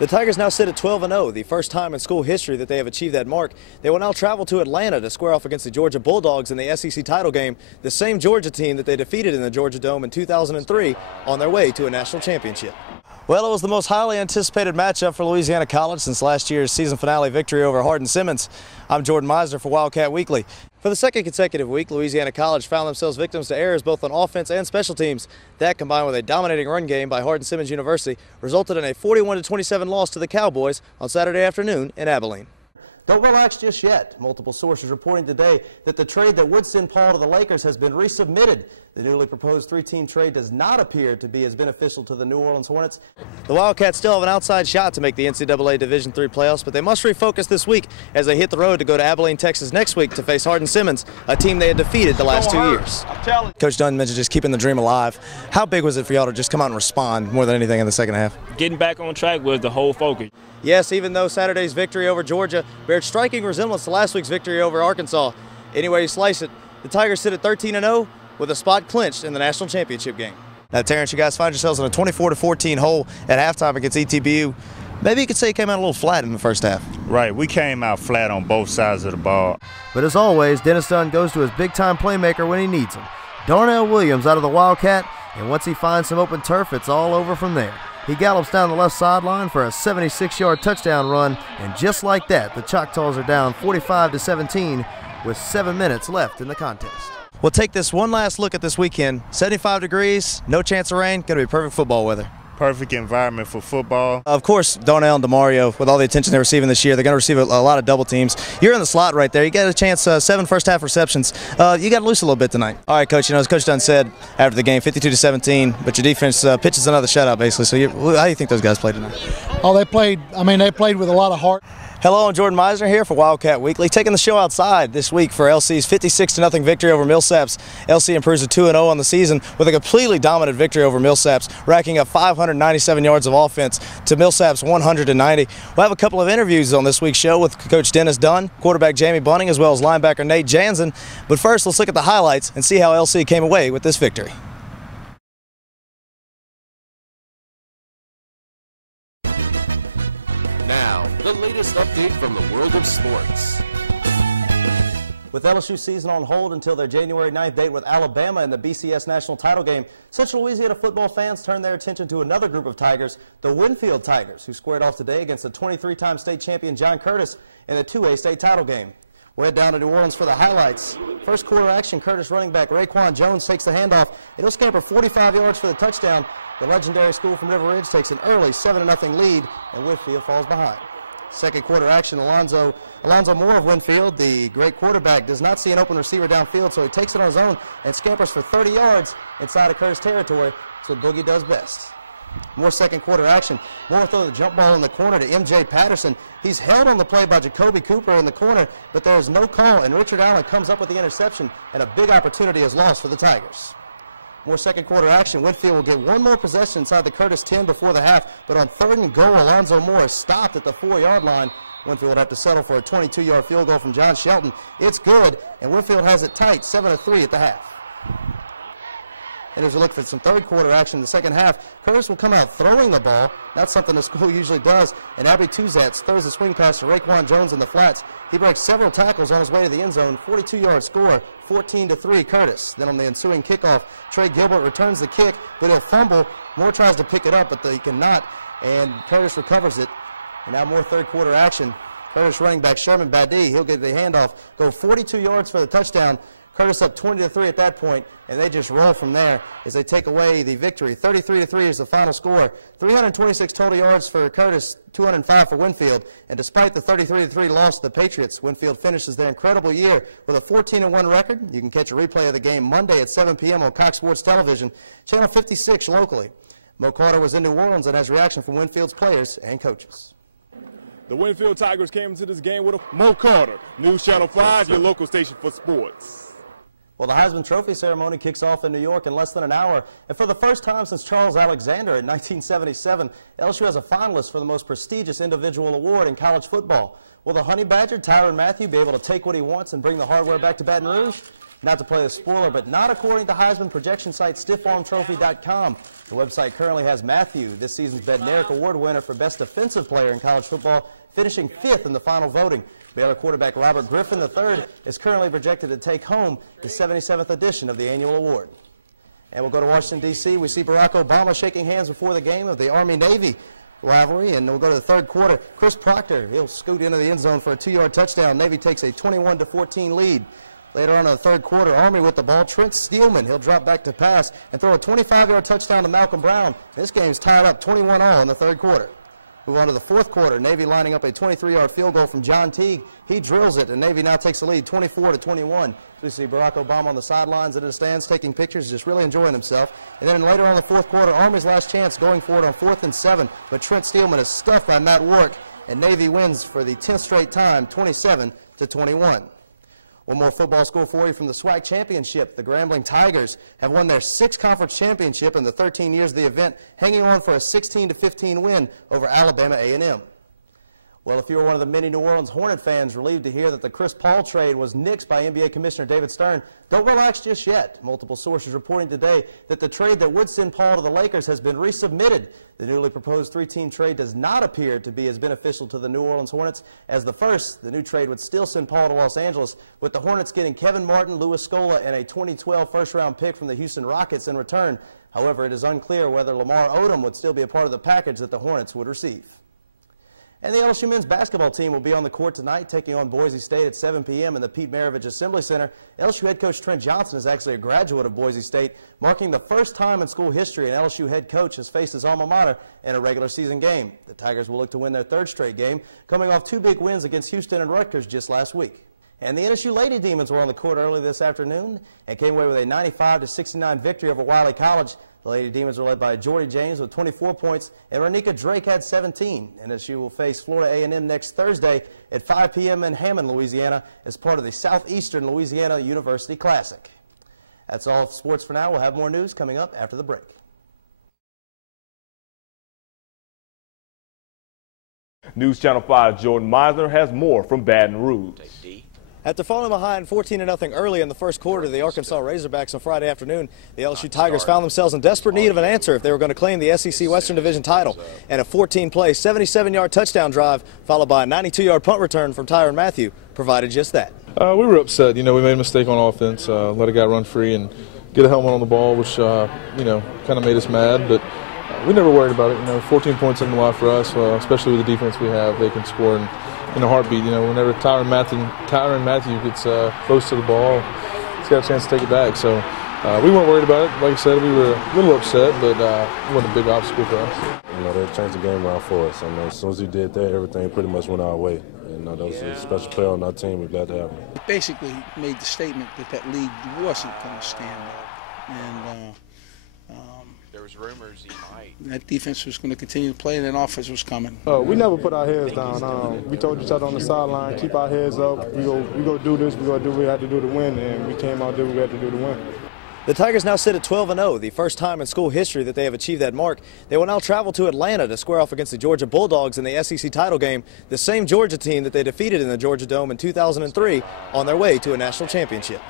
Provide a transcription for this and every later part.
The Tigers now sit at 12-0, the first time in school history that they have achieved that mark. They will now travel to Atlanta to square off against the Georgia Bulldogs in the SEC title game, the same Georgia team that they defeated in the Georgia Dome in 2003 on their way to a national championship. Well, it was the most highly anticipated matchup for Louisiana College since last year's season finale victory over Hardin-Simmons. I'm Jordan Meisner for Wildcat Weekly. For the second consecutive week, Louisiana College found themselves victims to errors both on offense and special teams. That, combined with a dominating run game by Hardin-Simmons University, resulted in a 41-27 loss to the Cowboys on Saturday afternoon in Abilene. Don't relax just yet. Multiple sources reporting today that the trade that would send Paul to the Lakers has been resubmitted. The newly proposed three-team trade does not appear to be as beneficial to the New Orleans Hornets. The Wildcats still have an outside shot to make the NCAA Division III playoffs, but they must refocus this week as they hit the road to go to Abilene, Texas next week to face Hardin-Simmons, a team they had defeated the last 2 years. Coach Dunn mentioned just keeping the dream alive. How big was it for y'all to just come out and respond more than anything in the second half? Getting back on track was the whole focus. Yes, even though Saturday's victory over Georgia bears striking resemblance to last week's victory over Arkansas. Anyway you slice it, the Tigers sit at 13-0 with a spot clinched in the national championship game. Now, Terrence, you guys find yourselves in a 24-14 hole at halftime against ETBU. Maybe you could say you came out a little flat in the first half. Right, we came out flat on both sides of the ball. But as always, Dennis Dunn goes to his big-time playmaker when he needs him. Darnell Williams out of the Wildcat, and once he finds some open turf, it's all over from there. He gallops down the left sideline for a 76-yard touchdown run, and just like that, the Choctaws are down 45-17 with 7 minutes left in the contest. We'll take this one last look at this weekend. 75 degrees, no chance of rain, going to be perfect football weather. Perfect environment for football. Of course, Darnell and DeMario, with all the attention they're receiving this year, they're going to receive a lot of double teams. You're in the slot right there. You got a chance, 7 first-half receptions. You got to loose a little bit tonight. All right, Coach, as Coach Dunn said after the game, 52-17, but your defense pitches another shutout, basically. So how do you think those guys played tonight? Oh, they played with a lot of heart. Hello, I'm Jordan Meisner here for Wildcat Weekly, taking the show outside this week for LC's 56-0 victory over Millsaps. LC improves to 2-0 on the season with a completely dominant victory over Millsaps, racking up 597 yards of offense to Millsaps 190. We'll have a couple of interviews on this week's show with Coach Dennis Dunn, quarterback Jamie Bunning, as well as linebacker Nate Jansen. But first, let's look at the highlights and see how LC came away with this victory. Now, the latest update from the world of sports. With LSU's season on hold until their January 9th date with Alabama in the BCS national title game, Central Louisiana football fans turned their attention to another group of Tigers, the Winfield Tigers, who squared off today against the 23-time state champion John Curtis in the 2A state title game. We'll head down to New Orleans for the highlights. First quarter action, Curtis running back Raekwon Jones takes the handoff. It'll scamper 45 yards for the touchdown. The legendary school from River Ridge takes an early 7-0 lead, and Winfield falls behind. Second quarter action, Alonzo Moore of Winfield, the great quarterback, does not see an open receiver downfield, so he takes it on his own and scampers for 30 yards inside of Curtis territory. That's what Boogie does best. More second quarter action. Moore throws the jump ball in the corner to M.J. Patterson. He's held on the play by Jacoby Cooper in the corner, but there is no call, and Richard Allen comes up with the interception, and a big opportunity is lost for the Tigers. More second quarter action. Winfield will get one more possession inside the Curtis 10 before the half, but on 3rd and goal, Alonzo Moore is stopped at the 4-yard line. Winfield will have to settle for a 22-yard field goal from John Shelton. It's good, and Winfield has it tight, 7-3 at the half. And as we look for some third quarter action in the second half, Curtis will come out throwing the ball. That's something the school usually does. And Abby Tuzatz throws the swing pass to Raekwon Jones in the flats. He breaks several tackles on his way to the end zone. 42-yard score, 14-3 Curtis. Then on the ensuing kickoff, Trey Gilbert returns the kick with a fumble. Moore tries to pick it up, but he cannot. And Curtis recovers it. And now more third quarter action. Curtis running back Sherman Badie. He'll get the handoff, go 42 yards for the touchdown. Curtis up 20-3 at that point, and they just roll from there as they take away the victory. 33-3 is the final score. 326 total yards for Curtis, 205 for Winfield. And despite the 33-3 loss to the Patriots, Winfield finishes their incredible year with a 14-1 record. You can catch a replay of the game Monday at 7 p.m. on Cox Sports Television, Channel 56 locally. Mo Carter was in New Orleans and has reaction from Winfield's players and coaches. The Winfield Tigers came into this game with a Mo Carter, News Channel 5, your local station for sports. Well, the Heisman Trophy ceremony kicks off in New York in less than an hour. And for the first time since Charles Alexander in 1977, LSU has a finalist for the most prestigious individual award in college football. Will the Honey Badger, Tyrann Mathieu, be able to take what he wants and bring the hardware back to Baton Rouge? Not to play a spoiler, but not according to Heisman projection site StiffArmTrophy.com. The website currently has Matthew, this season's Bednarik Award winner for Best Defensive Player in college football, finishing 5th in the final voting. Baylor quarterback Robert Griffin III is currently projected to take home the 77th edition of the annual award. And we'll go to Washington, D.C. We see Barack Obama shaking hands before the game of the Army-Navy rivalry, and we'll go to the third quarter. Chris Proctor, he'll scoot into the end zone for a 2-yard touchdown. Navy takes a 21-14 lead. Later on in the third quarter, Army with the ball. Trent Steelman, he'll drop back to pass and throw a 25-yard touchdown to Malcolm Brown. This game's tied up 21-all in the third quarter. Move on to the fourth quarter. Navy lining up a 23-yard field goal from John Teague. He drills it, and Navy now takes the lead 24-21. We see Barack Obama on the sidelines and in the stands taking pictures, just really enjoying himself. And then later on in the fourth quarter, Army's last chance going for it on 4th and 7. But Trent Steelman is stuffed by Matt Warwick, and Navy wins for the 10th straight time, 27-21. One more football score for you from the SWAC Championship. The Grambling Tigers have won their 6th conference championship in the 13 years of the event, hanging on for a 16-15 win over Alabama A&M. Well, if you were one of the many New Orleans Hornet fans relieved to hear that the Chris Paul trade was nixed by NBA Commissioner David Stern, don't relax just yet. Multiple sources reporting today that the trade that would send Paul to the Lakers has been resubmitted. The newly proposed 3-team trade does not appear to be as beneficial to the New Orleans Hornets as the first. The new trade would still send Paul to Los Angeles, with the Hornets getting Kevin Martin, Louis Scola, and a 2012 first-round pick from the Houston Rockets in return. However, it is unclear whether Lamar Odom would still be a part of the package that the Hornets would receive. And the LSU men's basketball team will be on the court tonight, taking on Boise State at 7 p.m. in the Pete Maravich Assembly Center. LSU head coach Trent Johnson is actually a graduate of Boise State, marking the first time in school history an LSU head coach has faced his alma mater in a regular season game. The Tigers will look to win their 3rd straight game, coming off 2 big wins against Houston and Rutgers just last week. And the NSU Lady Demons were on the court early this afternoon and came away with a 95-69 victory over Wiley College. The Lady Demons were led by Jordy James with 24 points, and Renika Drake had 17. NSU will face Florida A&M next Thursday at 5 p.m. in Hammond, Louisiana, as part of the Southeastern Louisiana University Classic. That's all for sports for now. We'll have more news coming up after the break. News Channel 5's Jordan Meisner has more from Baton Rouge. After falling behind 14-0 early in the first quarter to the Arkansas Razorbacks on Friday afternoon, the LSU Tigers found themselves in desperate need of an answer if they were going to claim the SEC Western Division title. And a 14-play, 77-yard touchdown drive, followed by a 92-yard punt return from Tyrann Mathieu, provided just that. We were upset. We made a mistake on offense, let a guy run free and get a helmet on the ball, which, kind of made us mad. But we never worried about it. 14 points in the lot for us, especially with the defense we have. They can score in a heartbeat. Whenever Tyrann Mathieu gets close to the ball, he's got a chance to take it back. So we weren't worried about it. Like I said, we were a little upset, but it wasn't a big obstacle for us. They changed the game around for us. As soon as he did that, everything pretty much went our way. And that was a special player on our team. We're glad to have him. Basically made the statement that league wasn't going to stand up. And there was rumors he might. That defense was going to continue to play, and then offense was coming. We never put our heads down. We told each other on the sideline, keep our heads up. We go do this. We go do what we had to do to win, and we came out there. We had to do to win. The Tigers now sit at 12-0, the first time in school history that they have achieved that mark. They will now travel to Atlanta to square off against the Georgia Bulldogs in the SEC title game, the same Georgia team that they defeated in the Georgia Dome in 2003 on their way to a national championship.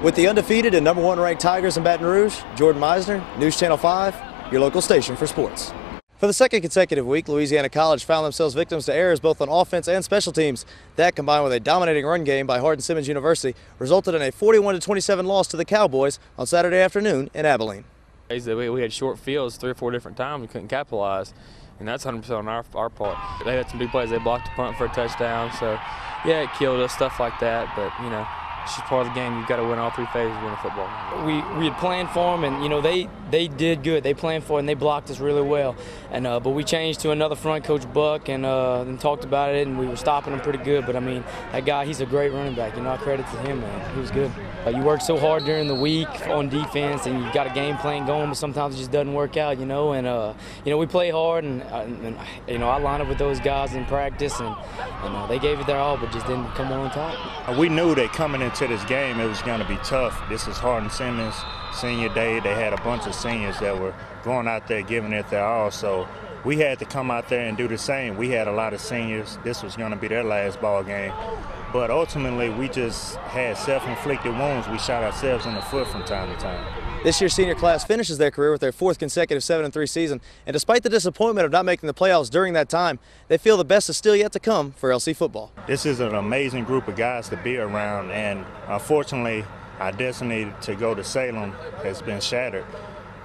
With the undefeated and #1 ranked Tigers in Baton Rouge, Jordan Meisner, News Channel 5, your local station for sports. For the second consecutive week, Louisiana College found themselves victims to errors both on offense and special teams. That, combined with a dominating run game by Hardin-Simmons University, resulted in a 41-27 loss to the Cowboys on Saturday afternoon in Abilene. We had short fields 3 or 4 different times. We couldn't capitalize, and that's 100% on our part. They had some big plays. They blocked a punt for a touchdown, so yeah, it killed us, stuff like that. But it's just part of the game. You've got to win all 3 phases in a football game. We had planned for them, and they did good. They planned for it, and they blocked us really well. And but we changed to another front, Coach Buck, and talked about it, and we were stopping him pretty good. But that guy, he's a great running back. I credit to him, man. He was good. You work so hard during the week on defense, and you got a game plan going, but sometimes it just doesn't work out, And we play hard, and I line up with those guys in practice, and they gave it their all, but just didn't come on top. We knew that coming into this game, it was going to be tough. This is Hardin-Simmons senior day. They had a bunch of seniors that were going out there giving it their all. So we had to come out there and do the same. We had a lot of seniors. This was going to be their last ball game. But ultimately, we just had self-inflicted wounds. We shot ourselves in the foot from time to time. This year's senior class finishes their career with their 4th consecutive 7-3 season, and despite the disappointment of not making the playoffs during that time, they feel the best is still yet to come for LC football. This is an amazing group of guys to be around, and unfortunately, our destiny to go to Salem has been shattered.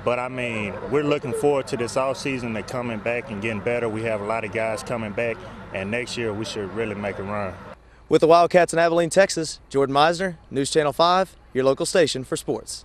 But I mean, we're looking forward to this offseason and coming back and getting better. We have a lot of guys coming back, and next year we should really make a run. With the Wildcats in Abilene, Texas, Jordan Meisner, News Channel 5, your local station for sports.